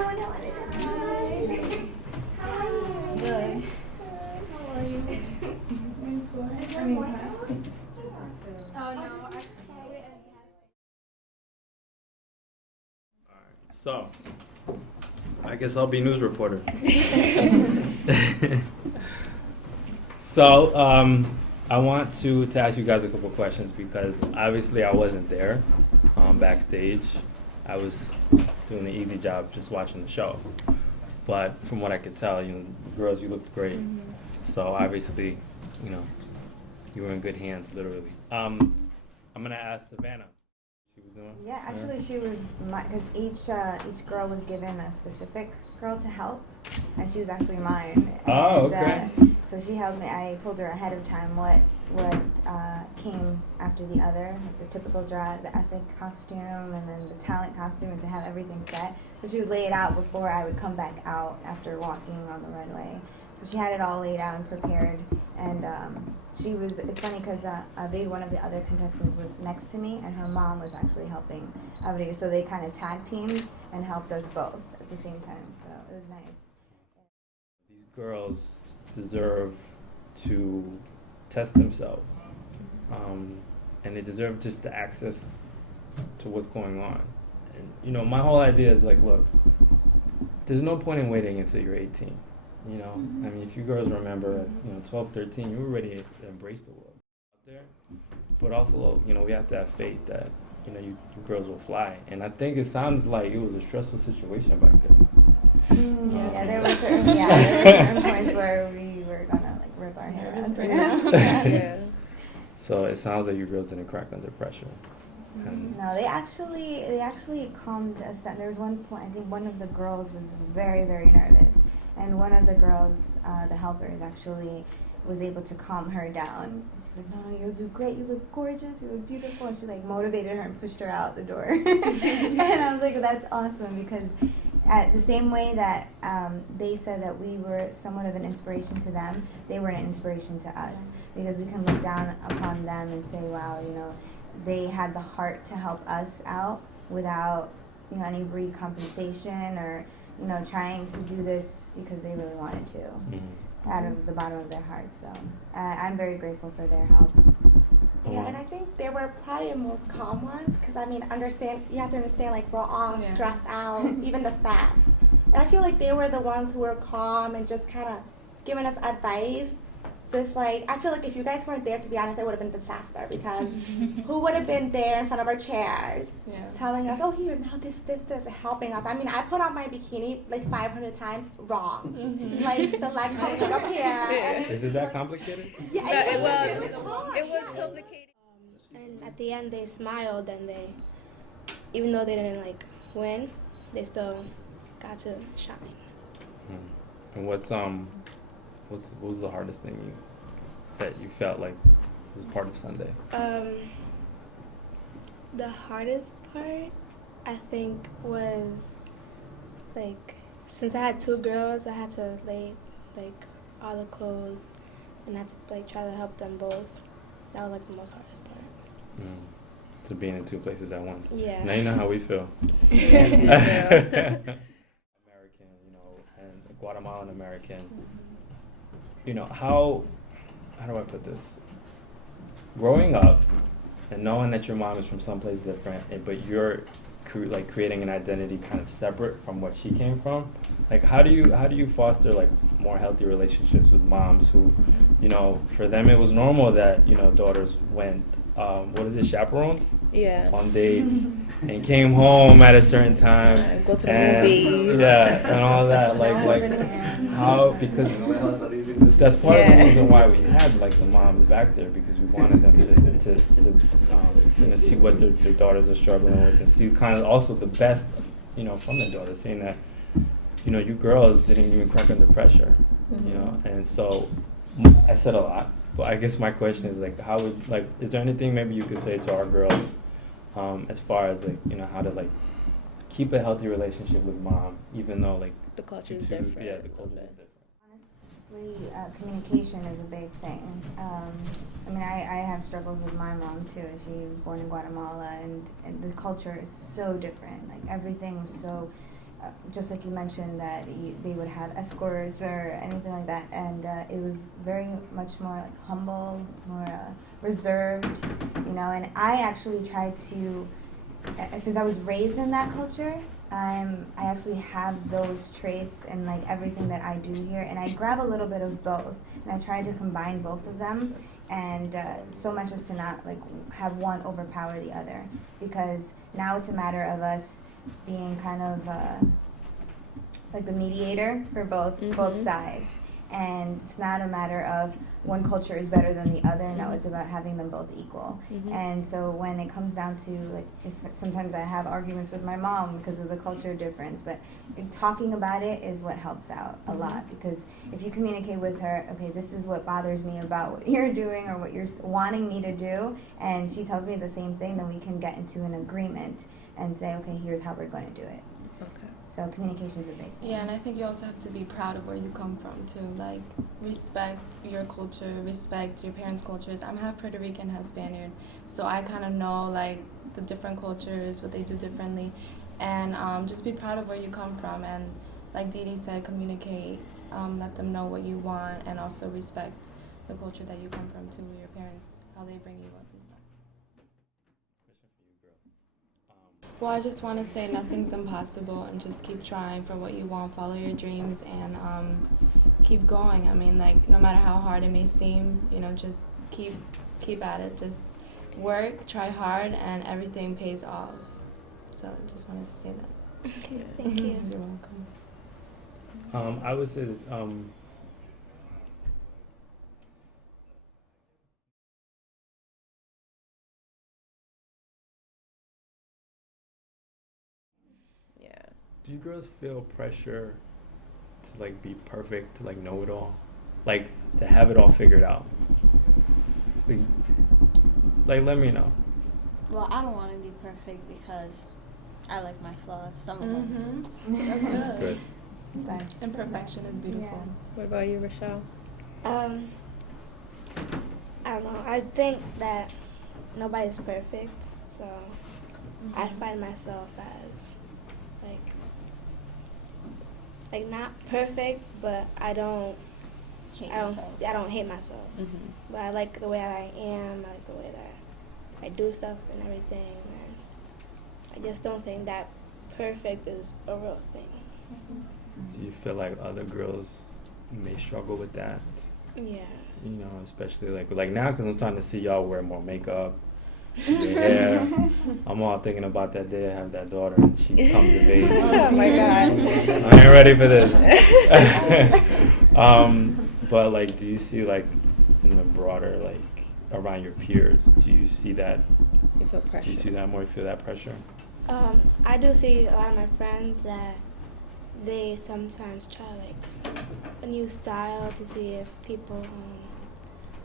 How are you? Good. How are you? In school. I mean, class. Oh no. So, I guess I'll be news reporter. So, I want to ask you guys a couple questions because obviously I wasn't there backstage. I was doing the easy job just watching the show. But from what I could tell, girls, you looked great. Mm-hmm. So obviously, you were in good hands, literally. I'm gonna ask Savannah. She was doing? Yeah, actually, she was because each girl was given a specific girl to help, and she was actually mine. Oh, okay. So she helped me. I told her ahead of time what came after the other, like the typical dress, the ethnic costume, and then the talent costume, and to have everything set. So she would lay it out before I would come back out after walking on the runway. So she had it all laid out and prepared, and it's funny because Abid, one of the other contestants, was next to me, and her mom was actually helping Abid. So they kind of tag teamed and helped us both at the same time. So it was nice. These girls deserve to test themselves, and they deserve just the access to what's going on. And my whole idea is like, look, there's no point in waiting until you're 18. Mm-hmm. I mean, if you girls remember at 12, 13, you were ready to embrace the world out there. But also, we have to have faith that you girls will fly. And I think it sounds like it was a stressful situation back then. Yes. Yeah, there were certain points where we were gonna rip our hair out. Yeah. So it sounds like you girls didn't crack under pressure. No, they actually calmed us down. There was one point, I think one of the girls was very, very nervous. And one of the girls, the helpers, actually was able to calm her down. She's like, no, you'll do great. You look gorgeous. You look beautiful. And she motivated her and pushed her out the door. And I was like, that's awesome, because at the same way that they said that we were somewhat of an inspiration to them, they were an inspiration to us, because we can look down upon them and say, wow, they had the heart to help us out without any recompensation or trying to do this because they really wanted to, out of the bottom of their hearts. So I'm very grateful for their help. Yeah, and I think they were probably the most calm ones, because you have to understand, we're all stressed out, even the staff. And I feel like they were the ones who were calm and just kind of giving us advice. Just I feel like if you guys weren't there, to be honest, it would have been a disaster, because who would have been there in front of our chairs telling us, oh, here, now this, helping us. I mean, I put on my bikini 500 times wrong. The leg comes up here. Is it that complicated? Yeah, it was complicated. And at the end, they smiled, and even though they didn't win, they still got to shine. And what was the hardest thing that you felt like was part of Sunday? The hardest part, I think, was since I had two girls, I had to lay all the clothes, and I had to try to help them both. That was the most hardest part. So being in two places at once. Yeah. Now you know how we feel. Yes, me too. American, and Guatemalan American. How do I put this? Growing up and knowing that your mom is from someplace different, but you're creating an identity kind of separate from what she came from. How do you foster more healthy relationships with moms who, for them it was normal that daughters went chaperoned? Yeah. On dates and came home at a certain time. Go to the movies. Yeah, and all that. How, because that's part of the reason why we had the moms back there, because we wanted them to see what their daughters are struggling with, and see kind of also the best from their daughters, seeing that you girls didn't even crack under pressure, and so I said a lot, but I guess my question is how would is there anything maybe you could say to our girls as far as how to keep a healthy relationship with mom, even though the culture is different. Yeah, the culture is different. Honestly, communication is a big thing. I have struggles with my mom too. She was born in Guatemala, and the culture is so different. Everything was so just like you mentioned, that they would have escorts or anything like that, and it was very much more like humble, more reserved, you know. And I actually tried to, since I was raised in that culture, I actually have those traits and like everything that I do here, and I grab a little bit of both, and I try to combine both of them, and so much as to not like have one overpower the other, because now it's a matter of us being kind of like the mediator for both sides, and it's not a matter of one culture is better than the other. No, it's about having them both equal. And so when it comes down to like, if sometimes I have arguments with my mom because of the culture difference, but talking about it is what helps out a lot, because if you communicate with her, okay, this is what bothers me about what you're doing or what you're wanting me to do, and she tells me the same thing, then we can get into an agreement and say, okay, here's how we're going to do it. Okay. So communication's a big thing. Yeah, and I think you also have to be proud of where you come from too. Like, respect your culture, respect your parents' cultures. I'm half Puerto Rican, half Spaniard, so I kind of know like the different cultures, what they do differently, and just be proud of where you come from. And like Dee Dee said, communicate, let them know what you want, and also respect the culture that you come from too, your parents, how they bring you up and stuff. Well, I just want to say nothing's impossible, and just keep trying for what you want, follow your dreams, and keep going. I mean, like, no matter how hard it may seem, you know, just keep at it. Just work, try hard, and everything pays off. So I just wanted to say that. Okay, thank you. You're welcome. I would say this. Do you girls feel pressure to like be perfect, to like know it all, like to have it all figured out? Like let me know. Well, I don't want to be perfect because I like my flaws. Some of them. That's good. Good. Imperfection is beautiful. Yeah. What about you, Rochelle? I don't know. I think that nobody's perfect, so I find myself as like not perfect, but I don't hate myself. But I like the way I am. I like the way that I do stuff and everything. And I just don't think that perfect is a real thing. Do you feel like other girls may struggle with that? Yeah. You know, especially like now, because I'm starting to see y'all wear more makeup. Yeah, I'm all thinking about that day I have that daughter and she comes of age. Oh my God. I ain't ready for this. But like, do you see like in the broader, like around your peers, do you see that? You feel pressure. Do you see that more? You feel that pressure? I do see a lot of my friends that they sometimes try like a new style to see if people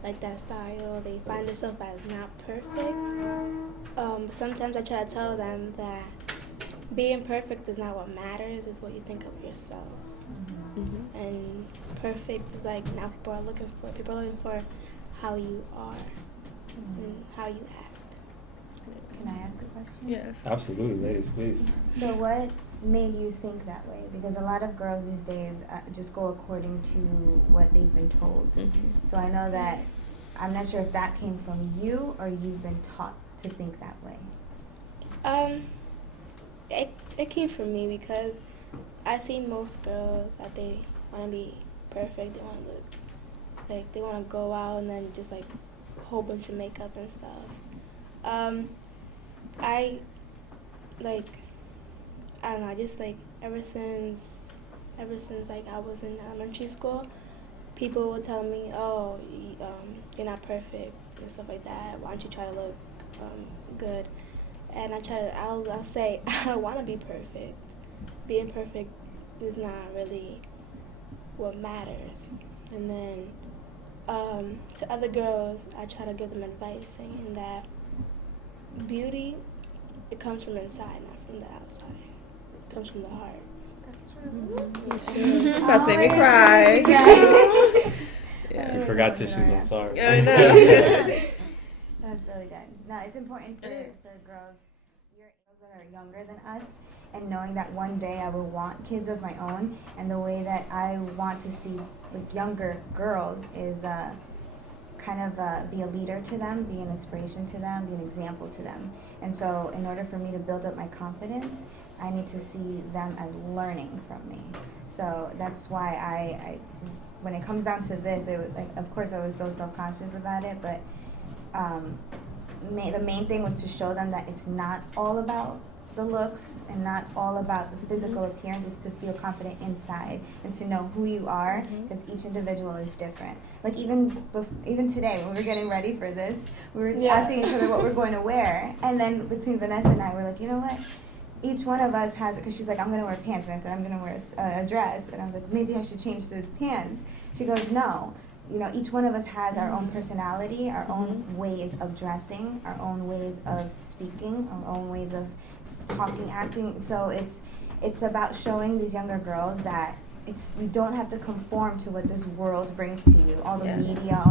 like that style. They find themselves as not perfect. But sometimes I try to tell them that being perfect is not what matters, it's what you think of yourself. And perfect is like not what people are looking for. People are looking for how you are and how you act. Can I ask a question? Yes. Absolutely, ladies, please. So what made you think that way? Because a lot of girls these days just go according to what they've been told. So I know that, I'm not sure if that came from you or you've been taught to think that way. It came from me because I see most girls that they want to be perfect. They want to look like they want to go out and then just like a whole bunch of makeup and stuff. I don't know. I just like ever since like I was in elementary school, people would tell me, "Oh, you're not perfect" and stuff like that. Why don't you try to look good? And I'll say I want to be perfect. Being perfect is not really what matters. And then to other girls, I try to give them advice saying that beauty, it comes from inside, not from the outside. It comes from the heart. That's true. About to make me cry. You forgot tissues, I'm sorry. I know. That's really good. No, it's important for girls that are younger than us, and knowing that one day I will want kids of my own, and the way that I want to see like younger girls is be a leader to them, be an inspiration to them, be an example to them. And so in order for me to build up my confidence, I need to see them as learning from me. So that's why I when it comes down to this, it was, like, of course I was so self-conscious about it, but the main thing was to show them that it's not all about the looks and not all about the physical appearance, is to feel confident inside and to know who you are, because each individual is different. Like even today when we were getting ready for this, we were asking each other what we're going to wear, and then between Vanessa and I, we're like, you know what? Each one of us has, because she's like, I'm going to wear pants, and I said, I'm going to wear a dress, and I was like, maybe I should change the pants. She goes, no. You know, each one of us has our own personality, our own ways of dressing, our own ways of speaking, our own ways of talking, acting. So it's about showing these younger girls that you don't have to conform to what this world brings to you. All the media,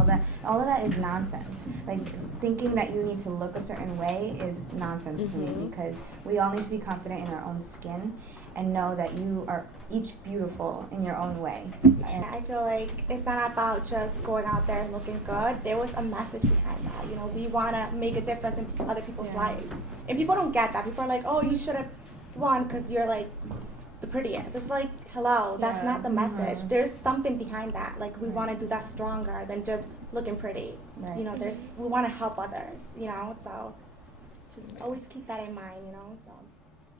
all of that is nonsense. Like thinking that you need to look a certain way is nonsense to me, because we all need to be confident in our own skin and know that you are each beautiful in your own way. And I feel like it's not about just going out there and looking good. There was a message behind that. You know, we want to make a difference in other people's lives. And people don't get that. People are like, oh, you should have won because you're like the prettiest. It's like, hello, that's not the message. There's something behind that. Like, we want to do that stronger than just looking pretty. Right. You know, we want to help others, you know, so just always keep that in mind, you know, so.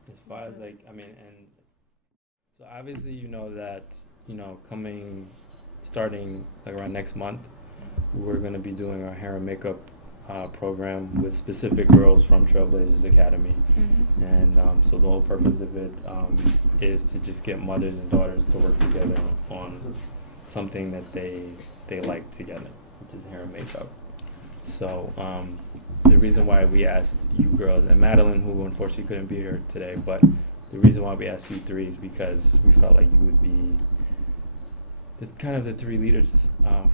As far as like, I mean, and so obviously you know that, you know, starting like around next month, we're going to be doing our hair and makeup program with specific girls from Trailblazers Academy. And so the whole purpose of it is to just get mothers and daughters to work together on something that they like together, which is hair and makeup. So the reason why we asked you girls, and Madeline, who unfortunately couldn't be here today, but the reason why we asked you three is because we felt like you would be kind of the three leaders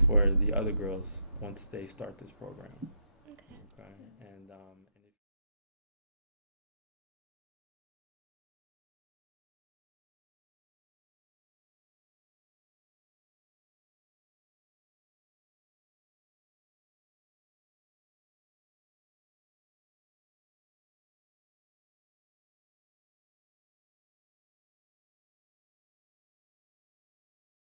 for the other girls once they start this program.